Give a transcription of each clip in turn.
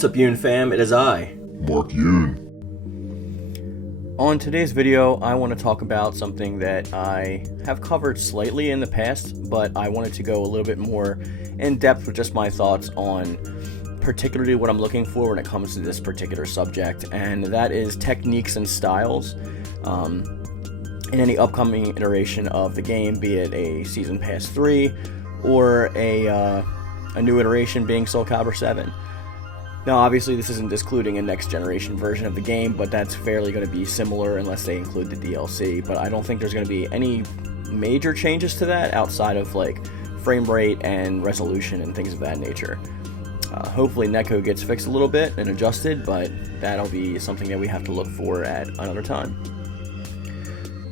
What's up, Yoon-Fam? It is I, Mark Yoon. On today's video, I want to talk about something that I have covered slightly in the past, but I wanted to go a little bit more in depth with just my thoughts on particularly what I'm looking for when it comes to this particular subject, and that is techniques and styles in any upcoming iteration of the game, be it a Season Pass 3 or a new iteration being Soul Calibur 7. Now, obviously, this isn't excluding a next-generation version of the game, but that's fairly going to be similar unless they include the DLC. But I don't think there's going to be any major changes to that outside of, like, frame rate and resolution and things of that nature. Hopefully, netcode gets fixed a little bit and adjusted, but that'll be something that we have to look for at another time.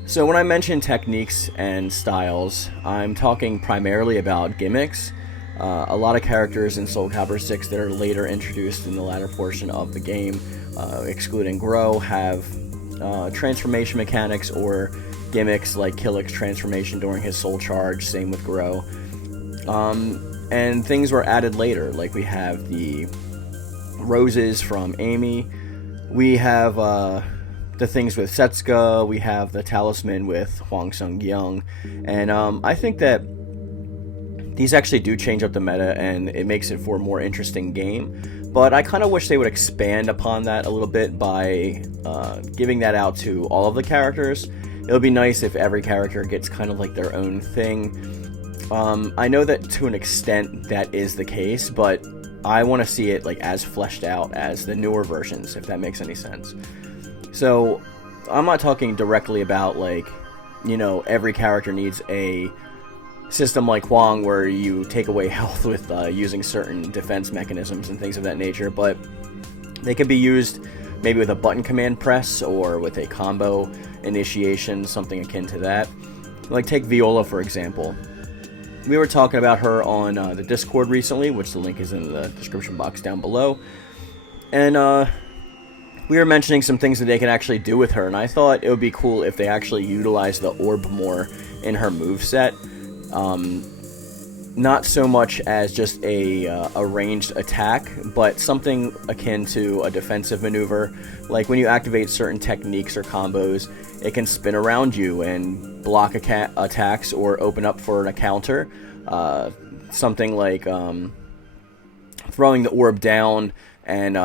So when I mention techniques and styles, I'm talking primarily about gimmicks. A lot of characters in Soul Calibur 6 that are later introduced in the latter portion of the game, excluding Grow, have transformation mechanics or gimmicks like Killick's transformation during his soul charge, same with Grow. And things were added later, like we have the roses from Amy, we have the things with Setsuka, we have the talisman with Hwang Sung-gyung, and I think that these actually do change up the meta, and it makes it for a more interesting game. But I kind of wish they would expand upon that a little bit by giving that out to all of the characters. It would be nice if every character gets kind of like their own thing. I know that to an extent that is the case, but I want to see it like as fleshed out as the newer versions, if that makes any sense. So I'm not talking directly about like, you know, every character needs a system like Hwang where you take away health with using certain defense mechanisms and things of that nature, but they can be used maybe with a button command press or with a combo initiation, something akin to that. Like take Viola for example. We were talking about her on the Discord recently, which the link is in the description box down below, and we were mentioning some things that they can actually do with her, and I thought it would be cool if they actually utilized the orb more in her moveset. Not so much as just a ranged attack, but something akin to a defensive maneuver. Like when you activate certain techniques or combos, it can spin around you and block attacks or open up for a counter. Something like throwing the orb down and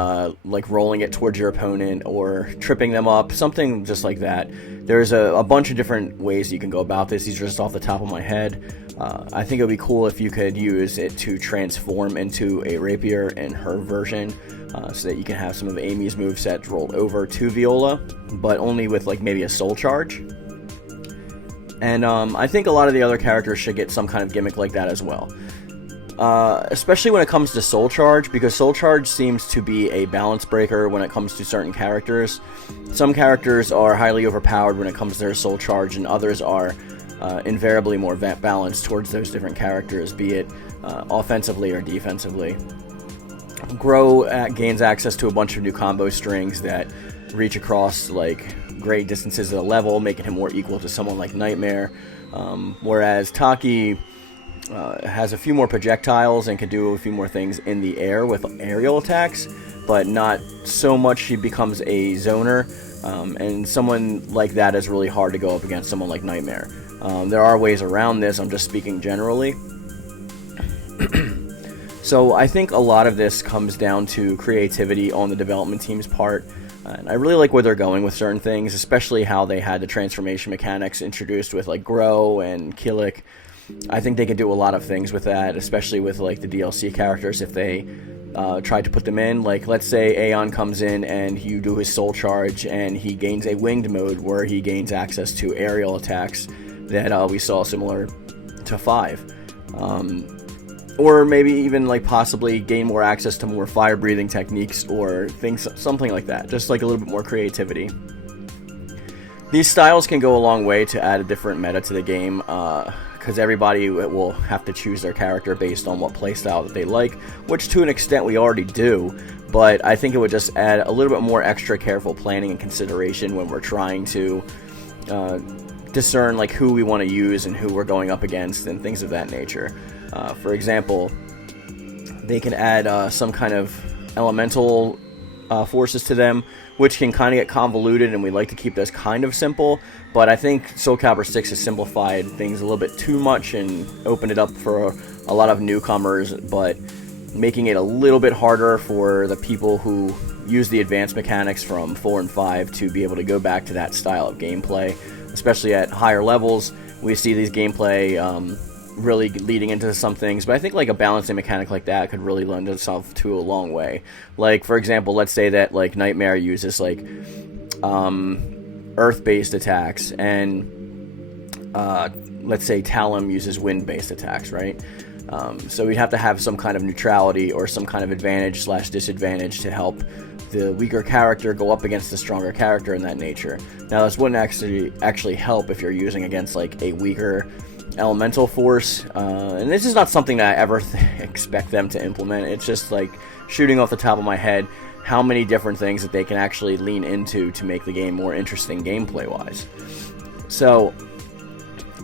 like rolling it towards your opponent or tripping them up, something just like that. There's a bunch of different ways you can go about this. These are just off the top of my head. I think it would be cool if you could use it to transform into a rapier in her version, so that you can have some of Amy's movesets rolled over to Viola, but only with like maybe a soul charge. And I think a lot of the other characters should get some kind of gimmick like that as well. Especially when it comes to Soul Charge, because Soul Charge seems to be a balance breaker when it comes to certain characters. Some characters are highly overpowered when it comes to their Soul Charge, and others are invariably more balanced towards those different characters, be it offensively or defensively. Grow gains access to a bunch of new combo strings that reach across like great distances of the level, making him more equal to someone like Nightmare, whereas Taki has a few more projectiles and can do a few more things in the air with aerial attacks, but not so much she becomes a zoner, and someone like that is really hard to go up against someone like Nightmare. There are ways around this, I'm just speaking generally. So I think a lot of this comes down to creativity on the development team's part, and I really like where they're going with certain things, especially how they had the transformation mechanics introduced with like Grow and Killick. I think they could do a lot of things with that, especially with like the DLC characters if they tried to put them in. Like let's say Aeon comes in and you do his soul charge and he gains a winged mode where he gains access to aerial attacks that we saw similar to 5. Or maybe even like possibly gain more access to more fire breathing techniques or things, something like that. Just like a little bit more creativity. These styles can go a long way to add a different meta to the game, because everybody will have to choose their character based on what playstyle that they like, which to an extent we already do, but I think it would just add a little bit more extra careful planning and consideration when we're trying to discern like who we want to use and who we're going up against and things of that nature. For example, they can add some kind of elemental forces to them, which can kind of get convoluted, and we like to keep those kind of simple. But I think Soul Calibur 6 has simplified things a little bit too much and opened it up for a lot of newcomers, but making it a little bit harder for the people who use the advanced mechanics from 4 and 5 to be able to go back to that style of gameplay, especially at higher levels. We see these gameplay really leading into some things, but I think like a balancing mechanic like that could really lend itself to a long way. Like, for example, let's say that like Nightmare uses like earth-based attacks, and let's say Talum uses wind-based attacks, right? So we'd have to have some kind of neutrality or some kind of advantage / disadvantage to help the weaker character go up against the stronger character in that nature. Now, this wouldn't actually help if you're using against like a weaker elemental force, and this is not something that I ever expect them to implement. It's just like shooting off the top of my head how many different things that they can actually lean into to make the game more interesting gameplay wise. So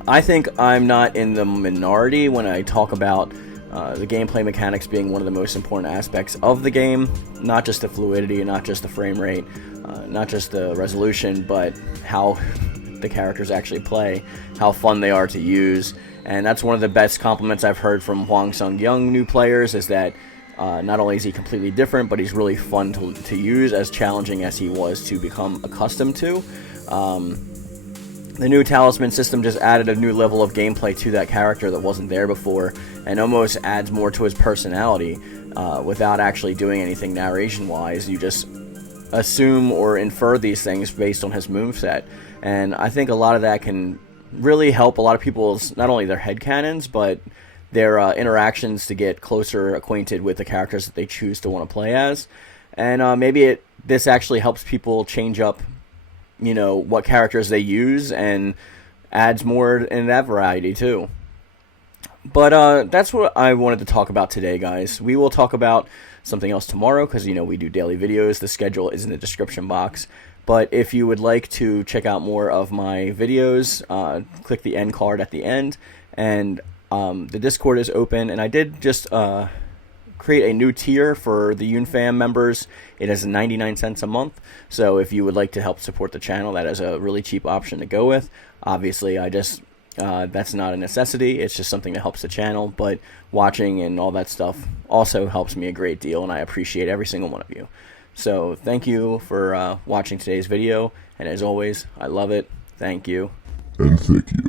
I think I'm not in the minority when I talk about the gameplay mechanics being one of the most important aspects of the game. Not just the fluidity, not just the frame rate, not just the resolution, but how the characters actually play, how fun they are to use. And that's one of the best compliments I've heard from Hwang Sung-young new players, is that not only is he completely different, but he's really fun to use, as challenging as he was to become accustomed to. The new talisman system just added a new level of gameplay to that character that wasn't there before, and almost adds more to his personality without actually doing anything narration-wise. You just assume or infer these things based on his moveset. And I think a lot of that can really help a lot of people's, not only their headcanons, but their interactions to get closer acquainted with the characters that they choose to want to play as. And maybe this actually helps people change up, you know, what characters they use, and adds more in that variety too. But that's what I wanted to talk about today, guys. We will talk about something else tomorrow, because, you know, we do daily videos. The schedule is in the description box. But if you would like to check out more of my videos, click the end card at the end. And the Discord is open. And I did just create a new tier for the Yoon-Fam members. It is 99 cents a month. So if you would like to help support the channel, that is a really cheap option to go with. Obviously, that's not a necessity. It's just something that helps the channel. But watching and all that stuff also helps me a great deal, and I appreciate every single one of you. So thank you for watching today's video, and as always, I love it. Thank you. And thank you.